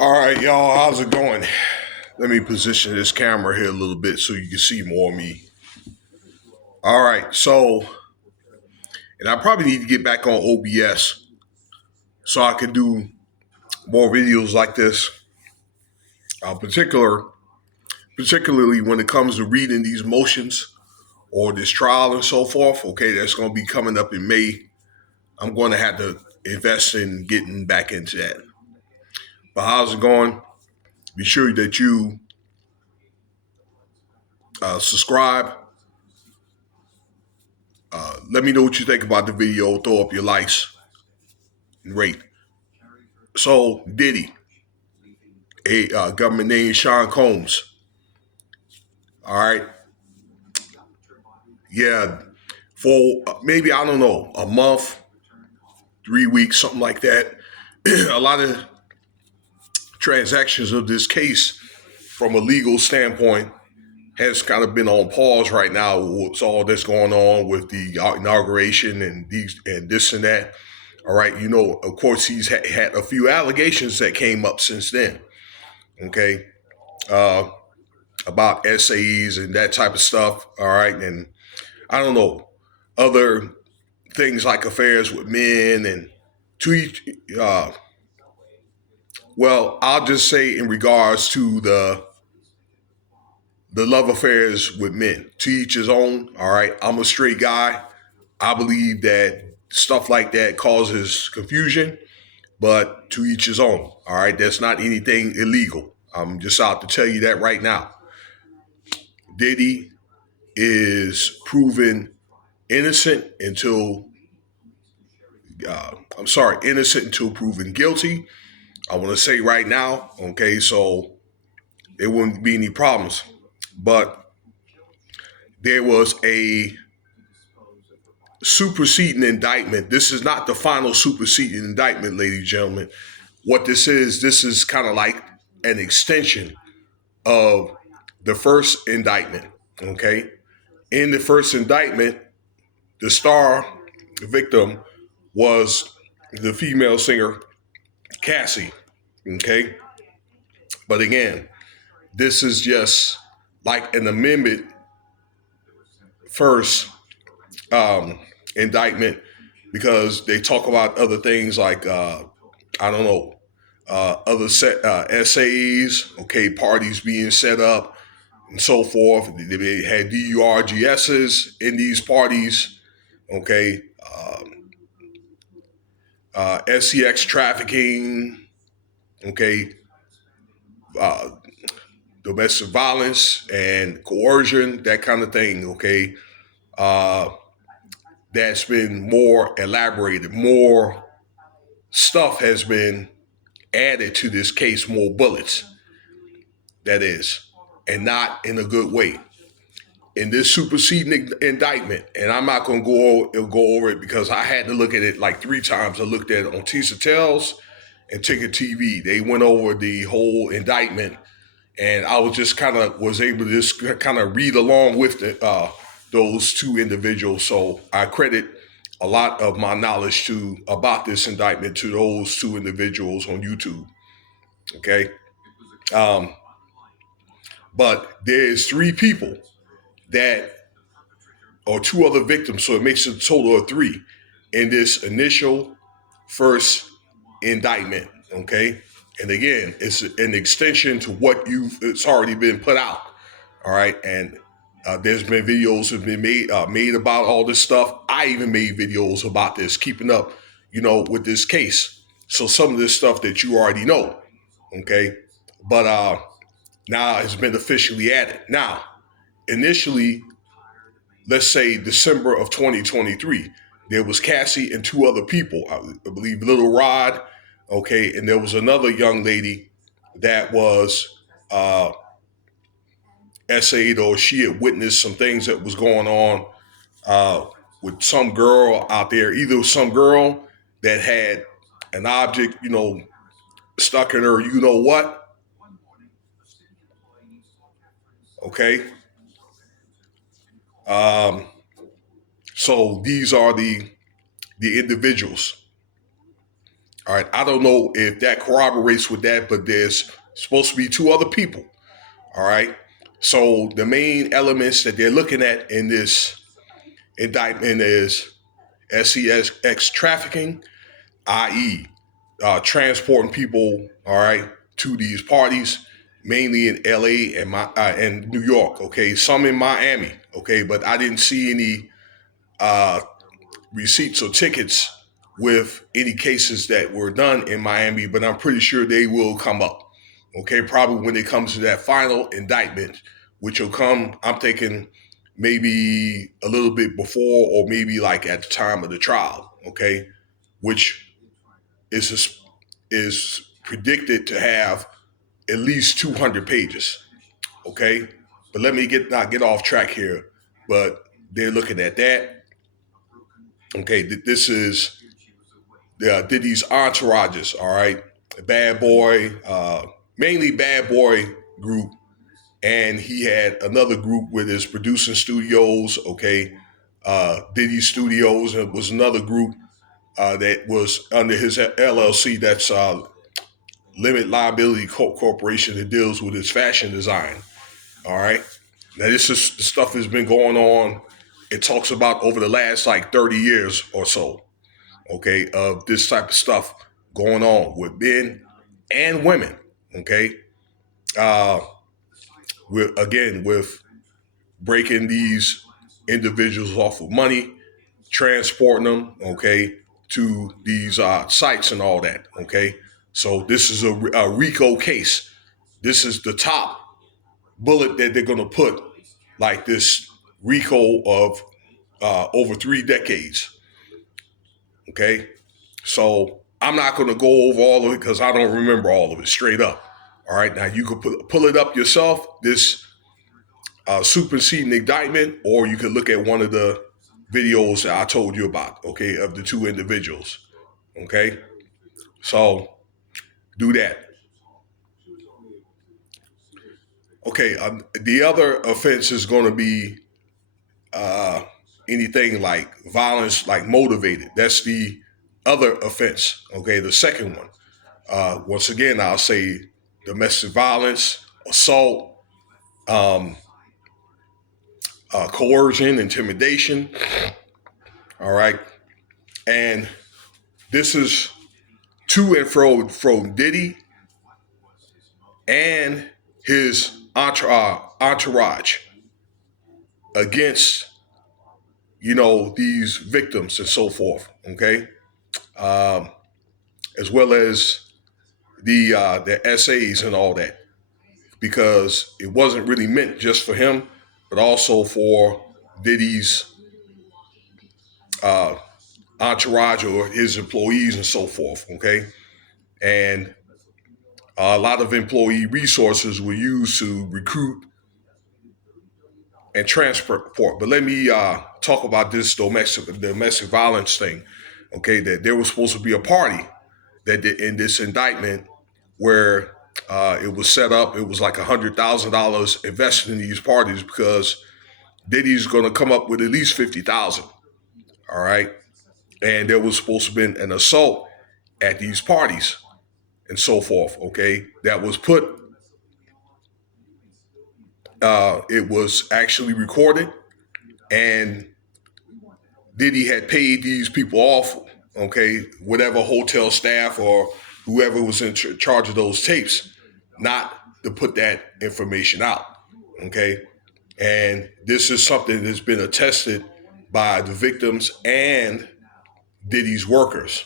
All right, y'all, how's it going? Let me position this camera here a little bit so you can see more of me. All right, and I probably need to get back on OBS so I can do more videos like this, particularly when it comes to reading these motions or this trial and so forth. Okay, that's going to be coming up in May. I'm going to have to invest in getting back into that. But how's it going? Be sure that you subscribe. Let me know what you think about the video. Throw up your likes and rate. So Diddy, a government named Sean Combs. All right, yeah, for maybe I don't know a month, 3 weeks, something like that. A lot of transactions of this case, from a legal standpoint, has kind of been on pause right now. What's all that's going on with the inauguration and these and this and that. All right, of course, he's had a few allegations that came up since then. Okay, uh, about SAEs and that type of stuff. All right, and I don't know other things like affairs with men and to each. Well, I'll just say in regards to the love affairs with men, to each his own. All right, I'm a straight guy. I believe that stuff like that causes confusion, but to each his own. All right, that's not anything illegal. I'm just out to tell you that right now. Diddy is proven innocent until innocent until proven guilty. I want to say right now, okay, so there wouldn't be any problems. But there was a superseding indictment. This is not the final superseding indictment, ladies and gentlemen. What this is kind of like an extension of the first indictment, okay? In the first indictment, the star victim was the female singer Cassie, okay? But again, this is just like an amendment first indictment because they talk about other things like I don't know other SAs, okay, parties being set up and so forth. They had DURGSs in these parties, okay, SCX trafficking, okay, uh, domestic violence and coercion, that kind of thing, okay. Uh, that's been more elaborated, more stuff has been added to this case, more bullets, that is, and not in a good way. In this superseding indictment, and I'm not going to go over it because I had to look at it like 3 times. I looked at it on Tisa Tells and Ticket TV. They went over the whole indictment, and I was just was able to just kind of read along with those two individuals. So I credit a lot of my knowledge about this indictment to those two individuals on YouTube. Okay, um, but there's 3 people that or 2 other victims, so it makes a total of 3 in this initial first indictment. Okay, and again, it's an extension to what it's already been put out. All right, and there's been videos have been made about all this stuff. I even made videos about this, keeping up, with this case. So some of this stuff that you already know, okay, but now it's been officially added. Now, initially, let's say December of 2023, there was Cassie and 2 other people. I believe Little Rod, okay, and there was another young lady that was essayed, or she had witnessed some things that was going on with some girl out there. Either some girl that had an object, stuck in her, what, okay. Um, so these are the individuals. All right, I don't know if that corroborates with that, but there's supposed to be two other people. All right, so the main elements that they're looking at in this indictment is SEX trafficking, i.e., transporting people, all right, to these parties, mainly in LA and New York, okay, some in Miami, okay, but I didn't see any uh, receipts or tickets with any cases that were done in Miami, but I'm pretty sure they will come up, okay, probably when it comes to that final indictment, which will come, I'm thinking maybe a little bit before or maybe like at the time of the trial, okay, which is predicted to have at least 200 pages. Okay, but let me not get off track here. But they're looking at that. Okay, this is Diddy's entourages. All right, Bad Boy, mainly Bad Boy group, and he had another group with his producing studios. Okay, Diddy Studios, and it was another group that was under his LLC. That's Limit Liability Corporation that deals with its fashion design. All right. Now, this is the stuff that's been going on. It talks about over the last like 30 years or so, okay, of this type of stuff going on with men and women, okay? Uh, with breaking these individuals off of money, transporting them, okay, to these sites and all that, okay? So this is a RICO case. This is the top bullet that they're going to put, like this RICO of over 3 decades. Okay, so I'm not going to go over all of it because I don't remember all of it straight up. All right, now you could pull it up yourself, this superseding indictment, or you could look at one of the videos that I told you about. Okay, of the two individuals. Okay, so do that. Okay, the other offense is going to be uh, anything like violence, like motivated. That's the other offense. Okay, the second one. Once again, I'll say domestic violence, assault, um, coercion, intimidation. All right, and this is to and fro from Diddy and his entourage against these victims and so forth. Okay, um, as well as the essays and all that, because it wasn't really meant just for him, but also for Diddy's uh, entourage or his employees and so forth. Okay, and a lot of employee resources were used to recruit and transport. But let me talk about this domestic violence thing. Okay, that there was supposed to be a party that in this indictment where it was set up. It was like $100,000 invested in these parties because Diddy's going to come up with at least 50,000. All right, and there was supposed to have been an assault at these parties and so forth. Okay, that was put. It was actually recorded, and Diddy had paid these people off. Okay, whatever hotel staff or whoever was in charge of those tapes, not to put that information out. Okay, and this is something that's been attested by the victims and Diddy's workers.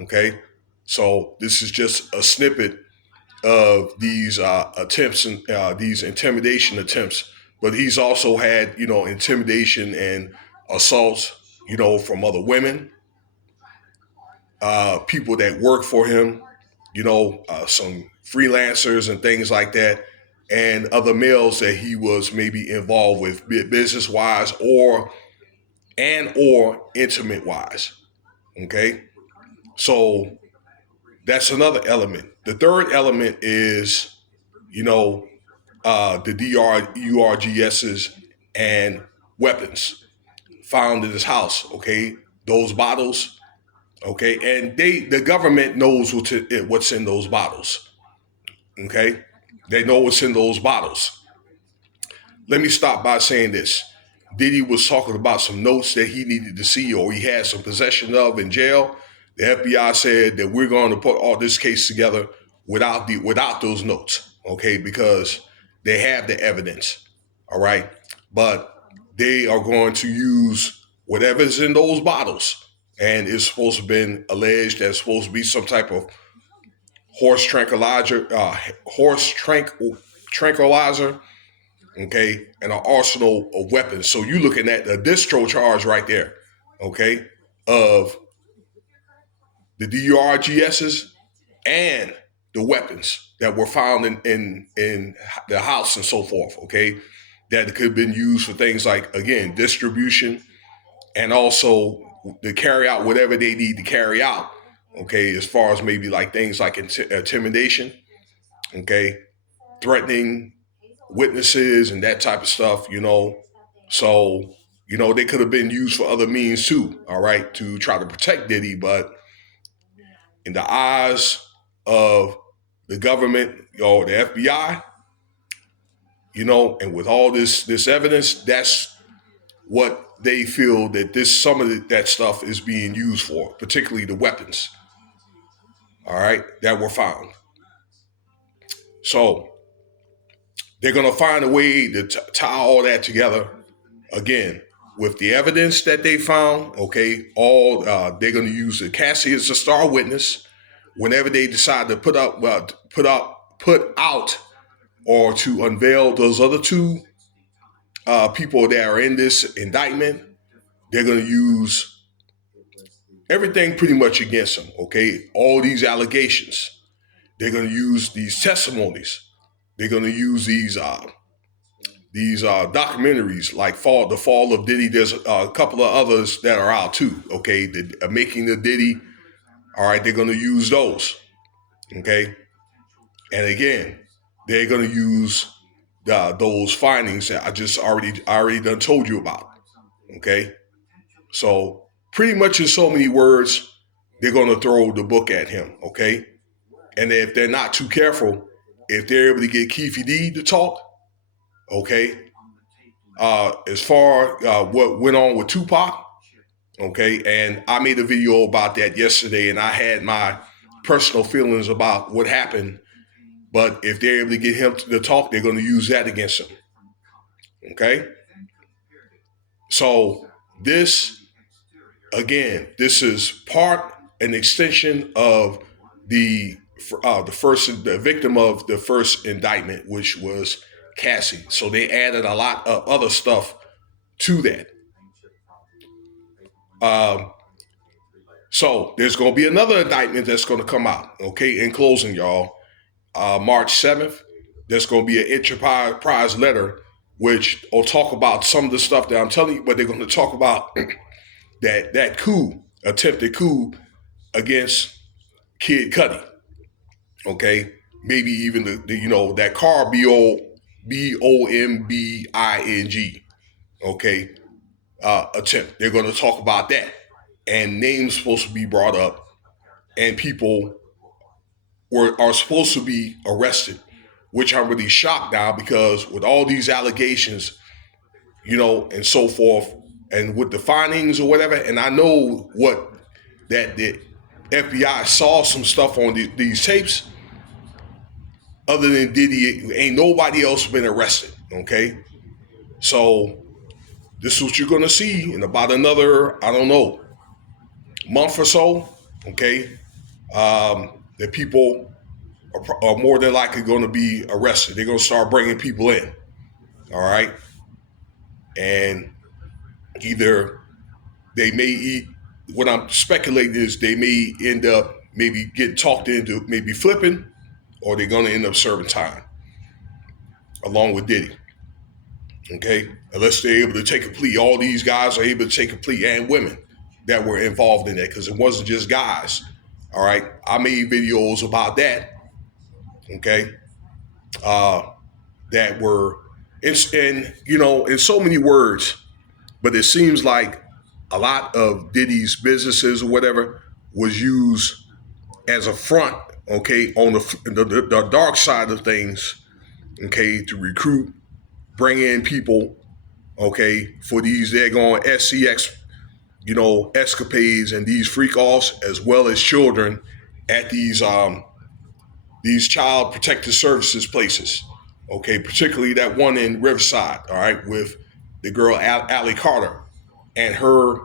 Okay, so this is just a snippet of these attempts and these intimidation attempts. But he's also had, intimidation and assaults, from other women, people that work for him, some freelancers and things like that, and other males that he was maybe involved with, business wise or intimate wise. Okay, so that's another element. The third element is, you know, the DRURGSs and weapons found in his house. Okay, those bottles. Okay, and the government knows what's in those bottles. Okay, they know what's in those bottles. Let me stop by saying this. Diddy was talking about some notes that he needed to see or he had some possession of in jail. The FBI said that we're going to put all this case together without those notes, okay? Because they have the evidence, all right? But they are going to use whatever's in those bottles, and it's supposed to have been alleged that it's supposed to be some type of horse tranquilizer, tranquilizer, okay, and an arsenal of weapons. So you looking at the distro charge right there, okay, of the DRGSs and the weapons that were found in the house and so forth, okay, that could have been used for things like, again, distribution and also to carry out whatever they need to carry out, okay, as far as maybe like things like intimidation, okay, threatening witnesses and that type of stuff, you know. So, you know, they could have been used for other means too, all right, to try to protect Diddy. But in the eyes of the government, you know, the FBI, you know, and with all this evidence, that's what they feel that some of that stuff is being used for, particularly the weapons, all right, that were found. So they're going to find a way to tie all that together again with the evidence that they found. Okay, all they're going to use the Cassie as a star witness whenever they decide to put out or to unveil those other two people that are in this indictment. They're going to use everything pretty much against them. Okay, all these allegations. They're going to use these testimonies. They're going to use these documentaries like the fall of Diddy. There's a couple of others that are out too. Okay, making the Diddy. All right, they're going to use those. Okay, and again, they're going to use those findings that I already done told you about. Okay, so pretty much in so many words, they're going to throw the book at him. Okay, and if they're not too careful, if they're able to get Keefe D to talk, okay, as far what went on with Tupac, okay, and I made a video about that yesterday, and I had my personal feelings about what happened. But if they're able to get him to talk, they're going to use that against him. Okay, so this is an extension of the victim of the first indictment, which was Cassie. So they added a lot of other stuff to that. So there's going to be another indictment that's going to come out. Okay, in closing, y'all, March 7th, there's going to be an enterprise letter which will talk about some of the stuff that I'm telling you, but they're going to talk about that attempted coup against Kid Cudi. Okay, maybe even that car bombing. Okay, attempt. They're going to talk about that, and names supposed to be brought up, and people are supposed to be arrested, which I'm really shocked now because with all these allegations, and so forth, and with the findings or whatever, and I know that the FBI saw some stuff on these tapes. Other than Diddy, ain't nobody else been arrested. Okay, so this is what you're gonna see in about another, I don't know, month or so. Okay, that people are more than likely going to be arrested. They're going to start bringing people in. All right, and either they may eat. What I'm speculating is they may end up maybe getting talked into maybe flipping, or they're going to end up serving time along with Diddy. Okay, unless they're able to take a plea. All these guys are able to take a plea, and women that were involved in that, because it wasn't just guys. All right, I made videos about that. Okay, that were in so many words, but it seems like a lot of Diddy's businesses or whatever was used as a front, okay, on the dark side of things, okay, to recruit, bring in people, okay, for these they're going SCX, escapades and these freak offs, as well as children at these child protective services places. Okay, particularly that one in Riverside, all right, with the girl Allie Carter and her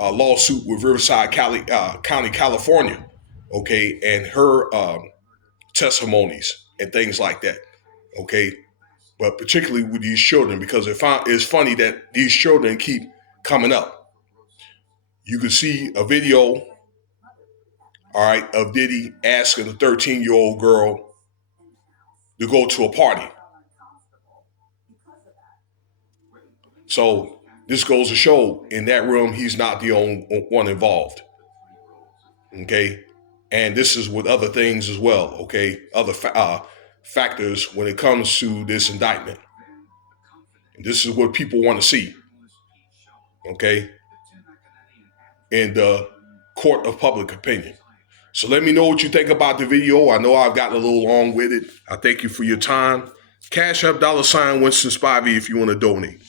lawsuit with Riverside County, California. Okay, and her testimonies and things like that. Okay, but particularly with these children, because it's funny that these children keep coming up. You can see a video, all right, of Diddy asking a 13-year-old girl to go to a party. So this goes to show in that room, he's not the only one involved. Okay. And this is with other things as well. Okay. Other factors when it comes to this indictment. And this is what people want to see. Okay. In the court of public opinion. So let me know what you think about the video. I know I've gotten a little long with it. I thank you for your time. Cash App $Winston Spivey if you want to donate.